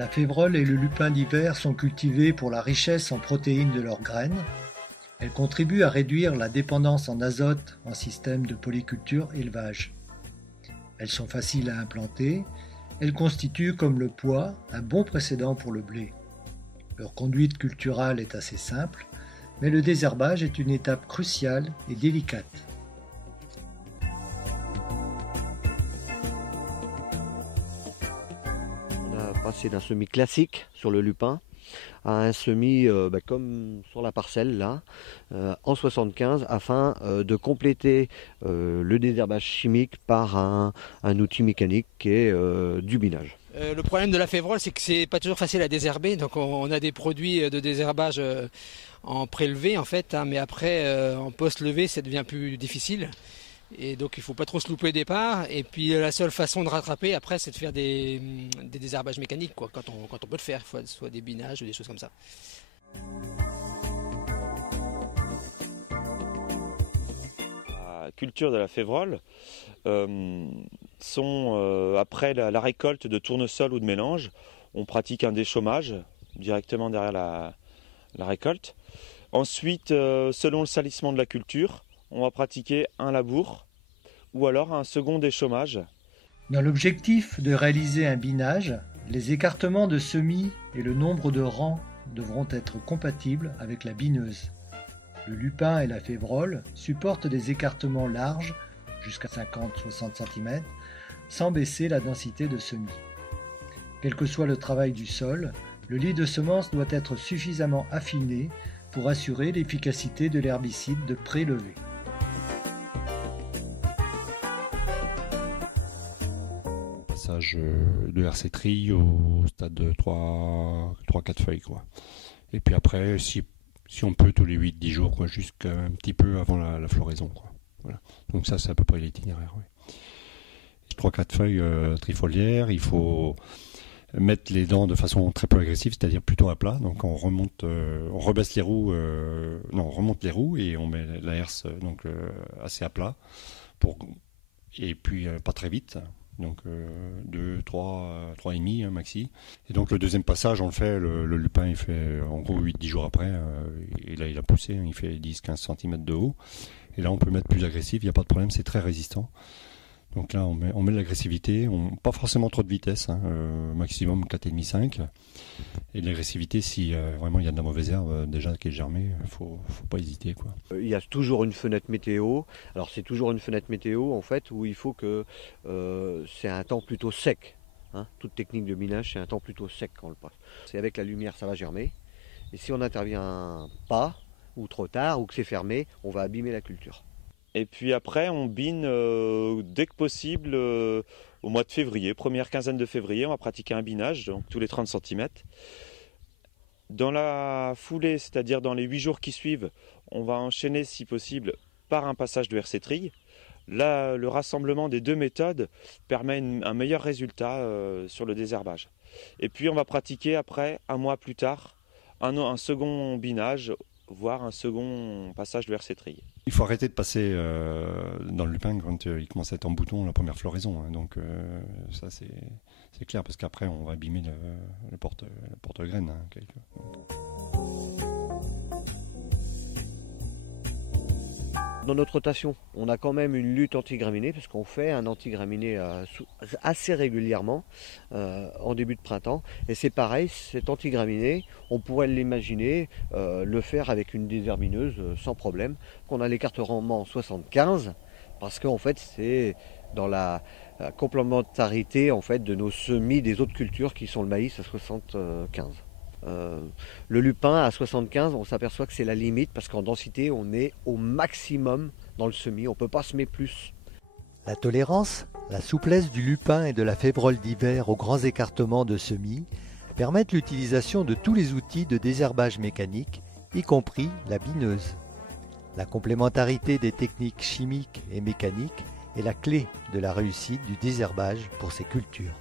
La févrole et le lupin d'hiver sont cultivés pour la richesse en protéines de leurs graines. Elles contribuent à réduire la dépendance en azote en système de polyculture élevage. Elles sont faciles à implanter. Elles constituent, comme le pois, un bon précédent pour le blé. Leur conduite culturale est assez simple, mais le désherbage est une étape cruciale et délicate. On a passé d'un semis classique sur le lupin à un semis comme sur la parcelle là, en 75, afin de compléter le désherbage chimique par un outil mécanique qui est du binage. Le problème de la févrole, c'est que c'est pas toujours facile à désherber, donc on a des produits de désherbage en prélevé en fait, mais après en post-levé ça devient plus difficile. Et donc il ne faut pas trop se louper au départ. Et puis la seule façon de rattraper après, c'est de faire des désherbages mécaniques, quoi, quand on peut le faire, soit des binages ou des choses comme ça. La culture de la févrole sont après la récolte de tournesol ou de mélange, on pratique un déchômage directement derrière la récolte. Ensuite, selon le salissement de la culture, on va pratiquer un labour ou alors un second déchômage. Dans l'objectif de réaliser un binage, les écartements de semis et le nombre de rangs devront être compatibles avec la bineuse. Le lupin et la févrole supportent des écartements larges, jusqu'à 50-60 cm, sans baisser la densité de semis. Quel que soit le travail du sol, le lit de semences doit être suffisamment affiné pour assurer l'efficacité de l'herbicide de pré-levée. Passage de RC tri au stade de 3-4 feuilles, quoi. Et puis après, si on peut, tous les 8-10 jours, quoi, jusqu'à un petit peu avant la floraison, quoi. Voilà. Donc ça, c'est à peu près l'itinéraire. Oui. 3-4 feuilles trifoliaires, il faut mettre les dents de façon très peu agressive, c'est-à-dire plutôt à plat. Donc on remonte, on rebaisse les roues, on remonte les roues et on met la herse assez à plat, et puis pas très vite. Donc 2, 3, 3,5 maxi. Et donc le deuxième passage, on le fait, le lupin il fait en gros 8-10 jours après, et là il a poussé, il fait 10-15 cm de haut. Et là on peut mettre plus agressif, il n'y a pas de problème, c'est très résistant. Donc là on met de l'agressivité, pas forcément trop de vitesse, maximum 4,5-5. Et de l'agressivité, si vraiment il y a de la mauvaise herbe déjà qui est germée, faut pas hésiter, quoi. Il y a toujours une fenêtre météo. Alors c'est toujours une fenêtre météo en fait où il faut que c'est un temps plutôt sec. Toute technique de binage, c'est un temps plutôt sec quand on le passe. C'est avec la lumière, ça va germer. Et si on n'intervient pas, ou trop tard, ou que c'est fermé, on va abîmer la culture. Et puis après, on bine dès que possible au mois de février, première quinzaine de février, on va pratiquer un binage, donc tous les 30 cm. Dans la foulée, c'est-à-dire dans les 8 jours qui suivent, on va enchaîner si possible par un passage de RC tri. Là, le rassemblement des deux méthodes permet un meilleur résultat sur le désherbage. Et puis on va pratiquer après, un mois plus tard, un second binage, voire un second passage de RC tri. Il faut arrêter de passer dans le lupin quand il commence à être en bouton la première floraison. Donc ça c'est clair, parce qu'après on va abîmer le porte-graines. Dans notre rotation, on a quand même une lutte anti-graminées, parce qu'on fait un anti-graminé assez régulièrement en début de printemps. Et c'est pareil, cet anti-graminé, on pourrait l'imaginer le faire avec une désherbineuse sans problème. On a l'écartement 75, parce qu'en fait c'est dans la complémentarité en fait, de nos semis des autres cultures qui sont le maïs à 75. Le lupin à 75, on s'aperçoit que c'est la limite, parce qu'en densité on est au maximum dans le semis, on ne peut pas semer plus. La tolérance, la souplesse du lupin et de la févrole d'hiver aux grands écartements de semis permettent l'utilisation de tous les outils de désherbage mécanique, y compris la bineuse. La complémentarité des techniques chimiques et mécaniques est la clé de la réussite du désherbage pour ces cultures.